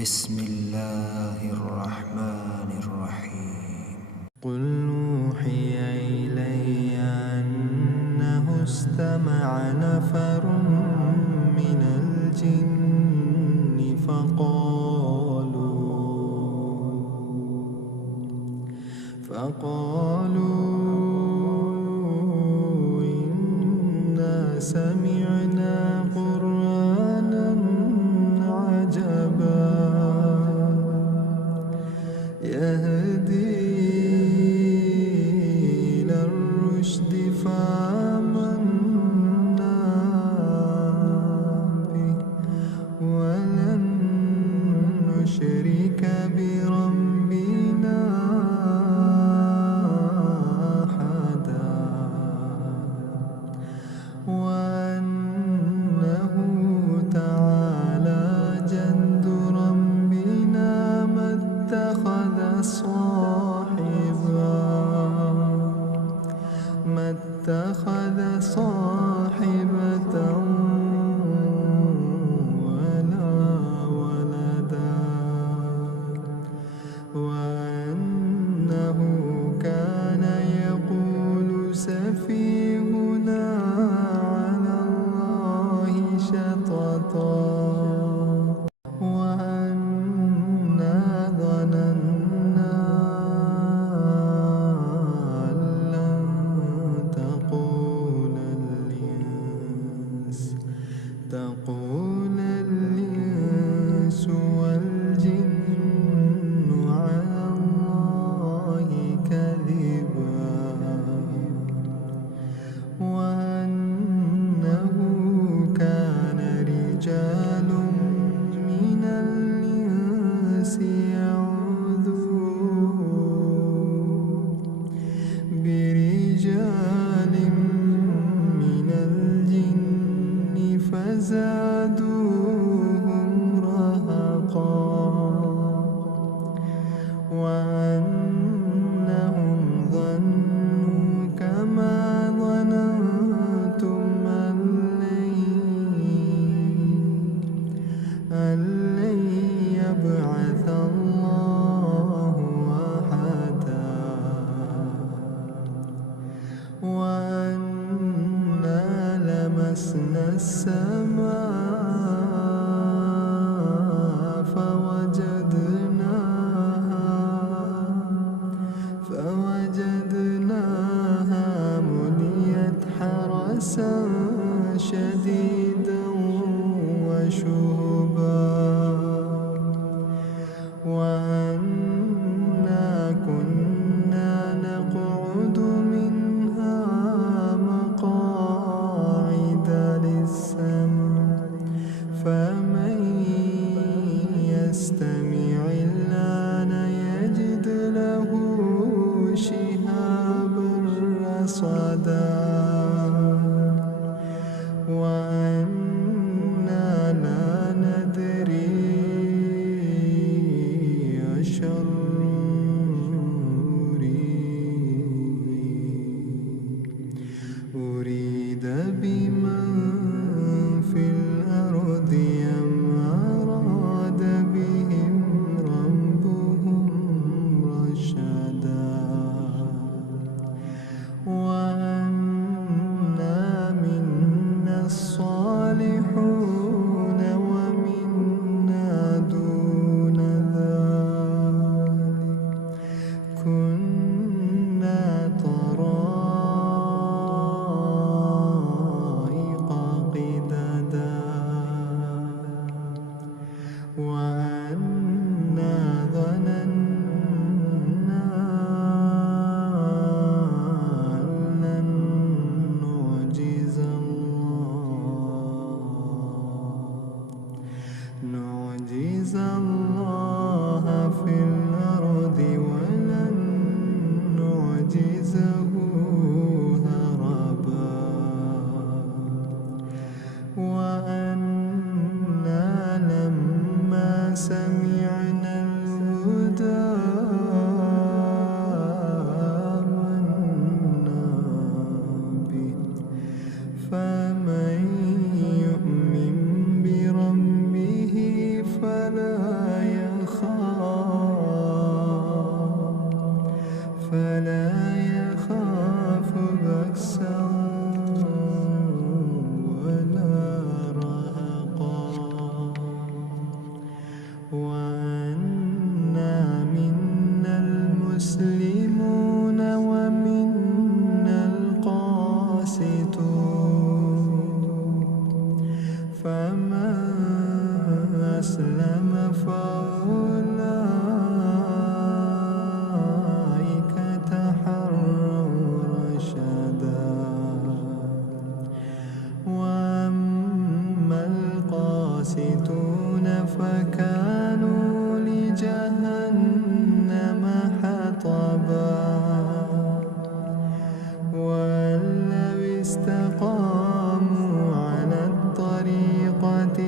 بسم الله الرحمن الرحيم. قل أوحي إلي أنه استمع نفر من الجن فقالوا إنا سمعنا قرآنا عجبا يهدي إلى الرشد فآمنا به ولن نشرك بربنا أحدا وأنه تعالى جد ربنا ما اتخذ صاحبة ولا ولدا وأنه كان يقول سفيهنا على الله شططا وأنا ظننا أن لن تقول الإنس والجن على الله كذبا وأنه كان رجال من الإنس يعوذون برجال من الجن فزادوهم رهقا وأنهم ظنوا كما ظننتم أن لن يبعث الله أحدا وأنا لمسنا السماء فوجدناها مليت حرسا شديدا وشهبا وأنا كنا نقعد منها مقاعد للسمع فمن يستمع الآن يجد له شهابا رصدا وأنا لا ندري أشر أريد بمن في الأرض أم أراد بهم ربهم رشدا وأنا منا الصالحون ومنا دون ذلك كنا طرائق قددا وأنا ظننا أن لن نعجز الله في الأرض ولن نعجزه هربا وأنا لما سمعنا الهدى آمنا به فمن يؤمن بربه فلا فأولئك تحروا رشدا وأما القاسطون فكانوا لجهنم حطبا وأن لو استقاموا على الطريقة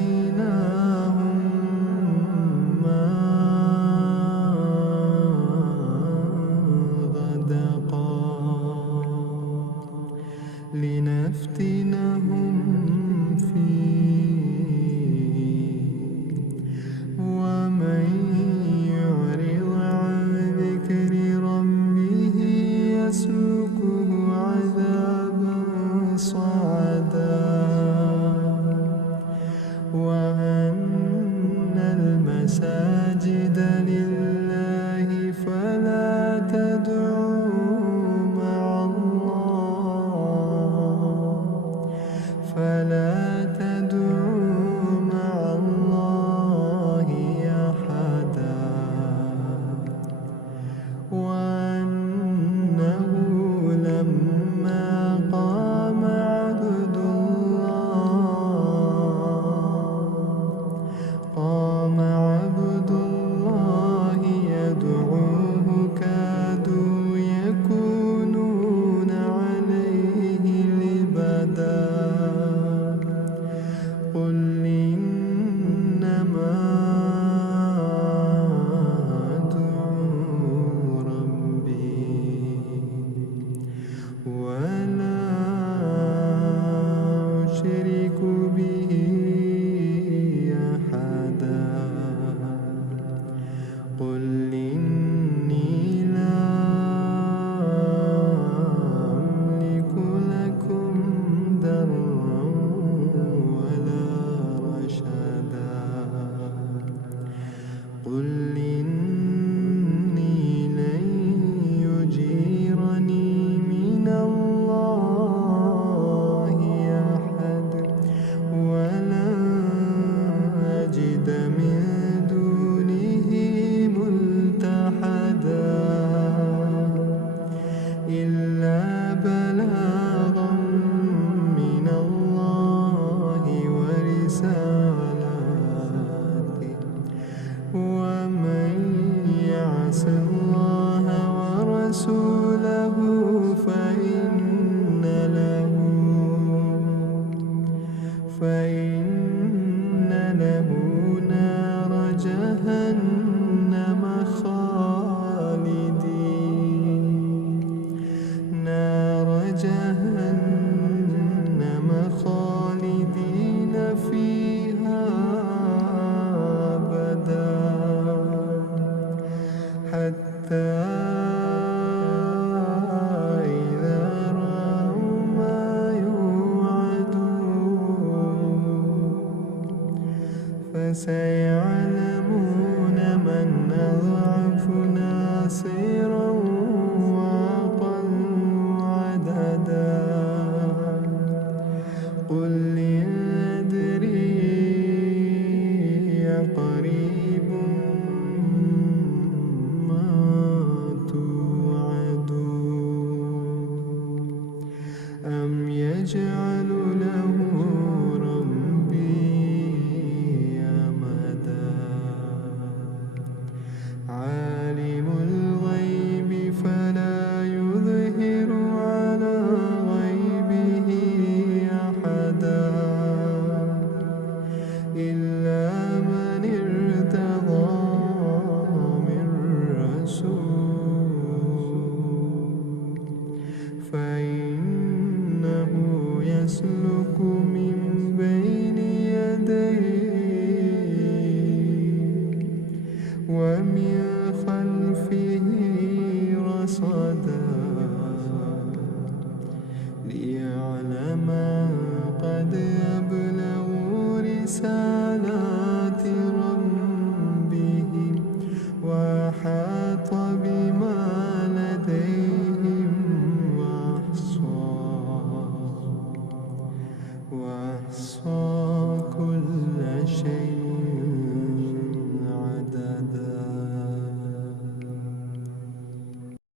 لأسقيناهم ماء غدقا لنفتنهم فيه ومن يعرض عن ذكر ربه يسلكه عذابا صعدا وأن المساجد لله فلا تدعوا مع الله أحدا وأنه لما قام عبد الله يدعوه كادوا يكونون عليه لبدا قل إنما أدعو ربي ولا أشرك به أحدا قل إني لا أملك لكم ضرا ولا رشدا قل إني لن يجيرني من الله أحد ولن أجد من دونه ملتحدا إلا بلاغا من الله ورسالاته ومن يعص الله ورسوله فإن له نار جهنم خالدين فيها أبدا حتى إذا رأوا ما يوعدون فسيعلمون من أضعف ناصرا وأقل عددا قل أدري قريب ما توعدون أم يجعل له ربي أمدا عالم الغيب فلا يظهر على غيبه أحدا إلا من ارتضى من رسول فإنه يسلك أحصى كل شيء